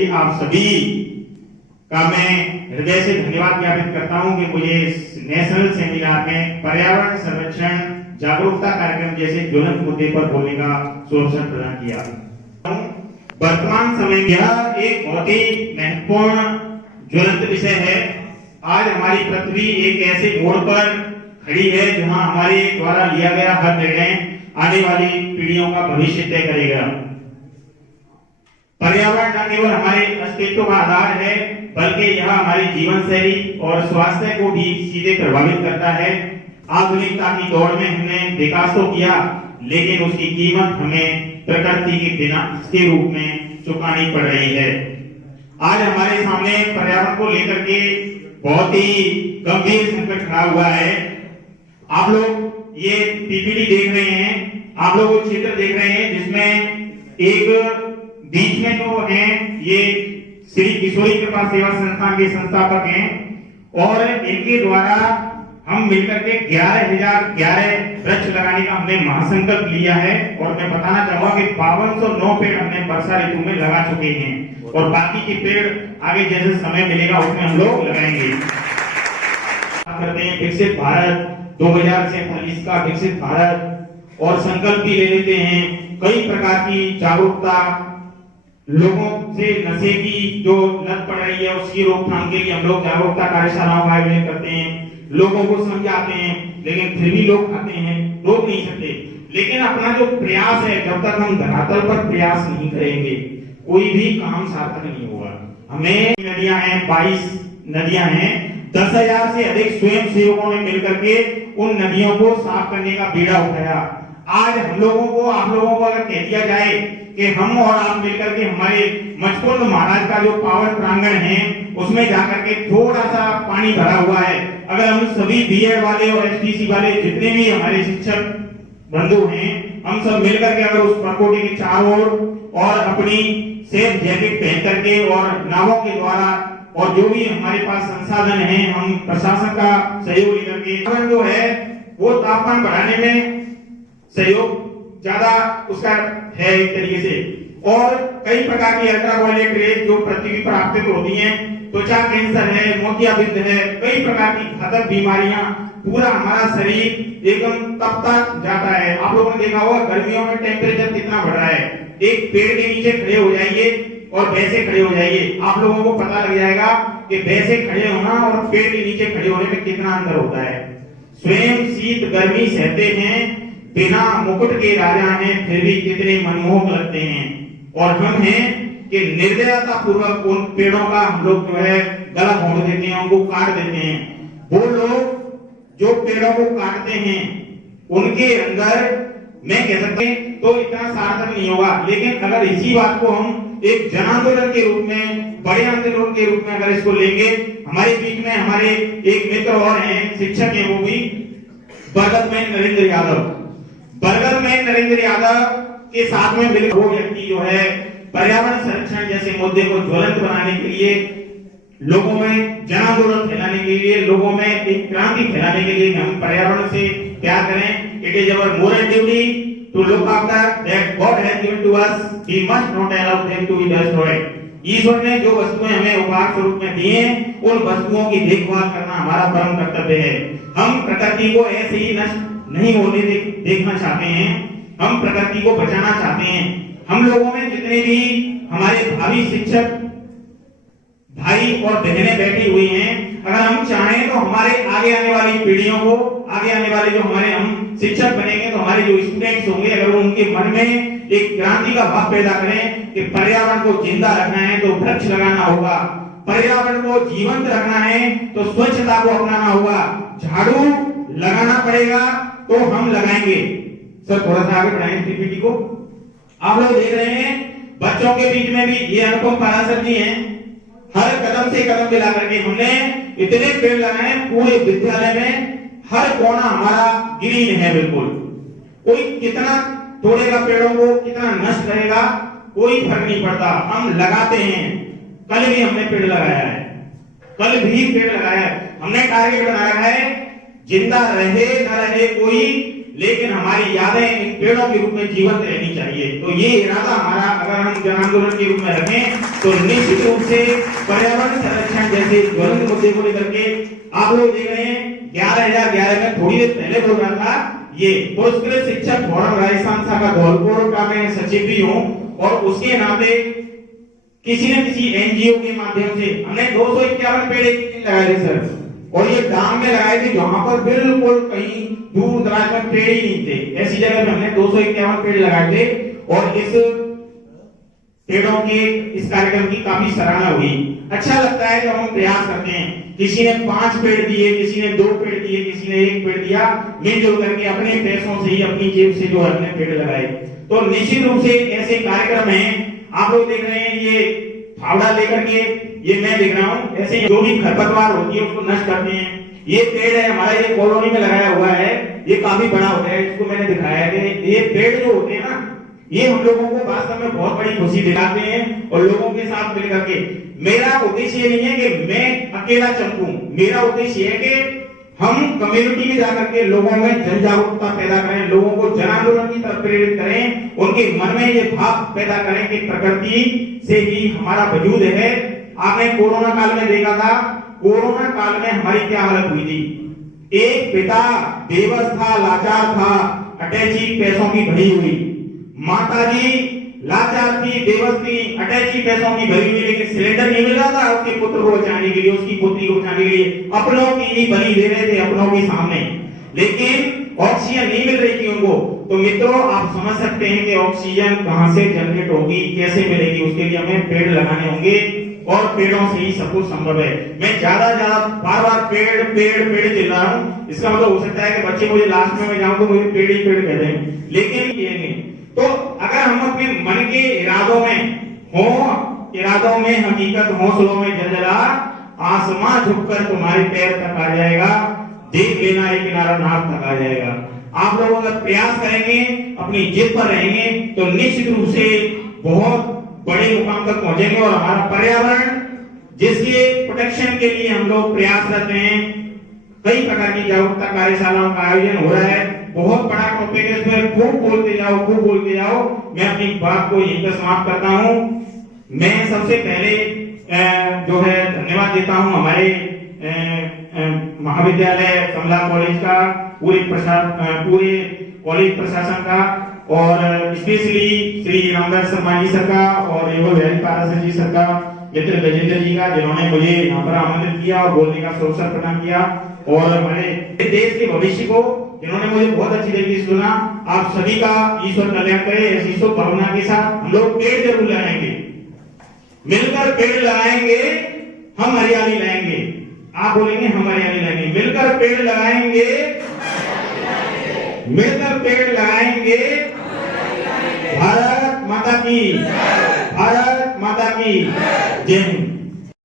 लिए आप सभी का मैं हृदय से धन्यवाद ज्ञापित करता हूं कि मुझे नेशनल सेमिनार में पर्यावरण संरक्षण जागरूकता कार्यक्रम जैसे ज्वलंत मुद्दे पर बोलने का अवसर प्रदान किया। वर्तमान समय में यह एक बहुत ही महत्वपूर्ण ज्वलंत विषय है। आज हमारी पृथ्वी एक ऐसे मोड़ पर खड़ी है जहां हमारे द्वारा लिया गया हर निर्णय आने वाली पीढ़ियों का भविष्य तय करेगा। पर्यावरण न केवल हमारे अस्तित्व का आधार है बल्कि यह हमारी जीवन शैली और स्वास्थ्य को भी सीधे प्रभावित करता है। आधुनिकता की दौड़ में हमने विकास तो किया लेकिन उसकी कीमत हमें प्रकृति के विनाश के रूप में चुकानी पड़ रही है। आज हमारे सामने पर्यावरण को लेकर के बहुत ही गंभीर संकट खड़ा हुआ है। आप लोग ये पीपीटी देख रहे हैं, आप लोग चित्र देख रहे हैं जिसमें एक बीच में तो है ये श्री किशोरी कृपा सेवा संस्थान के संस्थापक हैं और इनके द्वारा हम मिलकर के 11,011 वृक्ष लगाने का हमने महासंकल्प लिया है। और मैं बताना चाहूंगा कि 5209 पेड़ हमने वर्षा ऋतु में लगा चुके हैं और बाकी के पेड़ आगे जैसे समय मिलेगा उसमें हम लोग लगाएंगे। करते हैं विकसित भारत 2047 का विकसित भारत और संकल्प भी ले लेते हैं। कई प्रकार की जागरूकता लोगों से नशे की जो लत पड़ रही है उसकी रोकथाम के लिए हम लोग जागरूकता कार्यशालाओं का आयोजन करते हैं, लोगों को समझाते हैं, लेकिन फिर भी लोग खाते हैं, रोक नहीं सकते। लेकिन अपना जो प्रयास है जब तक हम धरातल पर प्रयास नहीं करेंगे कोई भी काम सार्थक नहीं होगा। हमें नदियां हैं, 22 नदियां हैं, 10,000 से अधिक स्वयं सेवकों ने मिलकर के उन नदियों को साफ करने का बीड़ा उठाया। आज हम लोगों को आप लोगों को अगर कह दिया जाए कि हम और आप मिलकर के हमारे मचकुंड महाराज का जो पावन प्रांगण है उसमें जाकर के थोड़ा सा पानी भरा हुआ है, अगर हम सभी बीएड वाले और एसटीसी वाले जितने भी हमारे शिक्षक बंधु हैं हम सब मिलकर के अगर उस परकोटे के चारों ओर और अपनी सेफ जैकेट पहन करके और नावों के द्वारा और जो भी हमारे पास संसाधन हैं हम प्रशासन का सहयोग लेकर के जो है वो तापमान बढ़ाने में सहयोग ज्यादा उसका है एक तरीके से। और कई प्रकार की अल्ट्रावायलेट रेज जो पृथ्वी पर आपतित होती हैं, त्वचा कैंसर है, मोतियाबिंद है, कई प्रकार की घातक बीमारियां, पूरा हमारा शरीर एकदम तपता जाता है। आप लोगों ने देखा होगा गर्मियों में टेम्परेचर कितना बढ़ रहा है। एक पेड़ के नीचे खड़े हो जाइए और वैसे खड़े हो जाइए, आप लोगों को पता लग जाएगा कि वैसे खड़े होना और पेड़ के नीचे खड़े होने में कितना अंतर होता है। स्वयं शीत गर्मी सहते हैं, बिना मुकुट के राजा हैं फिर भी कितने मनमोहक लगते हैं। और हम हैं कि निर्दयता पूर्वक उन पेड़ों का हम लोग जो है गला घोंट देते हैं, उनको काट देते हैं। वो लोग जो पेड़ों को काटते हैं उनके अंदर मैं कह सकते हैं तो इतना सार्थक नहीं होगा। लेकिन अगर इसी बात को हम एक जन आंदोलन के रूप में, बड़े आंदोलन के रूप में अगर इसको लेंगे, हमारे बीच में हमारे एक मित्र और हैं, शिक्षक हैं, वो भी बरगद में नरेंद्र यादव, बरगद में नरेंद्र यादव के साथ में मिलकर वो व्यक्ति जो है पर्यावरण संरक्षण जैसे मुद्दे को ज्वलंत बनाने के लिए, लोगों में जन आंदोलन फैलाने के लिए, लोगों में एक क्रांति फैलाने के लिए हम पर्यावरण से प्यार करें। It is our moral duty to look after that God has given to us, we must not allow them to be destroyed. ईश्वर ने जो वस्तुएं हमें उपहार स्वरूप में दी हैं उन वस्तुओं की देखभाल करना हमारा परम कर्तव्य है। हम प्रकृति को ऐसे ही नष्ट नहीं होने देखना चाहते हैं, हम प्रकृति को बचाना चाहते हैं। हम लोगों में जितने भी हमारे भावी शिक्षक भाई और बहनें बैठी हुई हैं, अगर हम चाहें तो हमारे आगे आने वाली पीढ़ियों को, आगे आने वाले जो हमारे हम शिक्षक बनेंगे तो हमारे जो स्टूडेंट्स होंगे, अगर उनके मन में एक क्रांति का भाव पैदा करें कि पर्यावरण को जिंदा रखना है तो वृक्ष लगाना होगा, पर्यावरण को जीवंत रखना है तो स्वच्छता को अपनाना होगा, झाड़ू लगाना पड़ेगा तो हम लगाएंगे। सर थोड़ा सा आगे बढ़ाएं पीपीटी को। आप लोग देख रहे हैं बच्चों के बीच में भी ये अनुपम पाराशर जी हैं, हर कदम से कदम मिला करके हमने इतने पेड़ लगाए पूरे विद्यालय में, हर कोना हमारा ग्रीन है बिल्कुल। कोई कितना तोड़ेगा पेड़ों को, कितना नष्ट करेगा, कोई फर्क नहीं पड़ता, हम लगाते हैं। कल भी हमने पेड़ लगाया है, कल भी पेड़ लगाया है। हमने टारगेट बनाया है जिंदा रहे न रहे कोई, लेकिन हमारी यादें इन पेड़ों के रूप में जीवंत रहनी चाहिए। तो ये इरादा हमारा अगर हम जन आंदोलन के रूप में रखें तो निश्चित रूप से पर्यावरण संरक्षण जैसे ज्वलंत मुद्दे को लेकर के आप लोग देख रहे हैं 11,011 में थोड़ी देर पहले बोल रहा था, ये पुरस्कृत शिक्षक फोरम राजस्थान शाखा धौलपुर का मैं सचिव भी हूँ और उसके नाते किसी न किसी एनजीओ के माध्यम से हमने 251 पेड़ लगाए थे सर, और ये गांव में लगाए थे जहां पर बिल्कुल कहीं दूर दराज में पेड़ ही नहीं थे। ऐसी जगह में हमने 251 पेड़ लगाए थे और इस पेड़ों के इस कार्यक्रम की काफी सराहना हुई। अच्छा लगता है जब हम प्रयास करते हैं, किसी ने 5 पेड़ दिए, किसी ने 2 पेड़ दिए, किसी ने 1 पेड़ दिया, मिलजुल करके अपने पैसों से ही अपनी जेब से जो है हमने पेड़ लगाए। तो निश्चित रूप से ऐसे कार्यक्रम हैं, आप लोग देख रहे हैं ये फावड़ा लेकर के, ये मैं देख रहा हूँ ऐसे जो भी खरपतवार होती है उसको नष्ट करते हैं। ये पेड़ है हमारा, ये कॉलोनी में लगाया हुआ है, ये काफी बड़ा हो गया है, इसको मैंने दिखाया है कि ये पेड़ जो होते हैं ना, ये हम लोगों को वास्तव में बहुत बड़ी खुशी दिलाते हैं और लोगों के साथ मिलकर के। मेरा उद्देश्य ये नहीं है कि मैं अकेला चमकूं, मेरा उद्देश्य है कि हम कम्युनिटी में जाकर के लोगों में जन जागरूकता पैदा करें, लोगों को जन आंदोलन की तरफ प्रेरित करें, उनके मन में ये भाव पैदा करें कि प्रकृति से ही हमारा वजूद है। आपने कोरोना काल में देखा था, कोरोना काल में हमारी क्या हालत हुई थी। एक पिता बेबस था, लाचार था, अटैची पैसों की भरी हुई, माताजी लाचार थी, बेबस थी, अटैची पैसों की भरी हुई, लेकिन सिलेंडर नहीं मिल रहा था उसके पुत्र को बचाने के लिए, उसकी पुत्री को बचाने के लिए, अपनों की ही बलि दे रहे थे अपनों के सामने, लेकिन ऑक्सीजन नहीं मिल रही थी उनको। तो मित्रों आप समझ सकते हैं कि ऑक्सीजन कहां से जनरेट होगी, कैसे मिलेगी, उसके लिए हमें पेड़ लगाने होंगे और पेड़ों से ही सब कुछ संभव है। मैं ज्यादा बार बार पेड़ पेड़ पेड़ चिल्ला रहा हूँ, इसका मतलब हो सकता है कि बच्चे मुझे लास्ट में जाऊं तो मुझे पेड़ ही पेड़ कह दें, लेकिन ये नहीं। तो अगर हम अपने मन के इरादों में हकीकत हौसलों में जलजला, आसमां झुककर तुम्हारे पैर तक आ जाएगा, देख लेना एक किनारा नाव तक आ जाएगा। आप लोग अगर प्रयास करेंगे, अपनी जिद पर रहेंगे तो निश्चित रूप से बहुत बड़े मुकाम तक पहुंचेंगे और हमारा पर्यावरण जिसके प्रोटेक्शन के लिए हम लोग प्रयासरत हैं, कई प्रकार की जागरूकता कार्यशालाओं का आयोजन हो रहा है, बहुत बड़ा टॉपिक है, इसमें खूब बोलते जाओ। मैं अपनी बात को यहीं पर समाप्त करता हूं। मैं सबसे पहले जो है धन्यवाद देता हूं हमारे महाविद्यालय कमला कॉलेज का, पूरे कॉलेज प्रशासन का, और स्पेशली श्री रामदास शर्मा जी सर का और एवं हरि पाराशर जी सर का, मित्र गजेंद्र जी का, जिन्होंने मुझे यहाँ पर आमंत्रित किया और बोलने का अवसर प्रदान किया, और हमारे देश के भविष्य को जिन्होंने मुझे बहुत अच्छी तरीके से सुना। आप सभी का ईश्वर कल्याण करे। ऐसी शुभ भावना के साथ हम लोग पेड़ जरूर लगाएंगे, मिलकर पेड़ लगाएंगे, हम हरियाली लाएंगे। आप बोलेंगे हम हरियाली लाएंगे, मिलकर पेड़ लगाएंगे, मिलकर पेड़ लगाएंगे। भारत माता की, भारत माता की जय हिंद।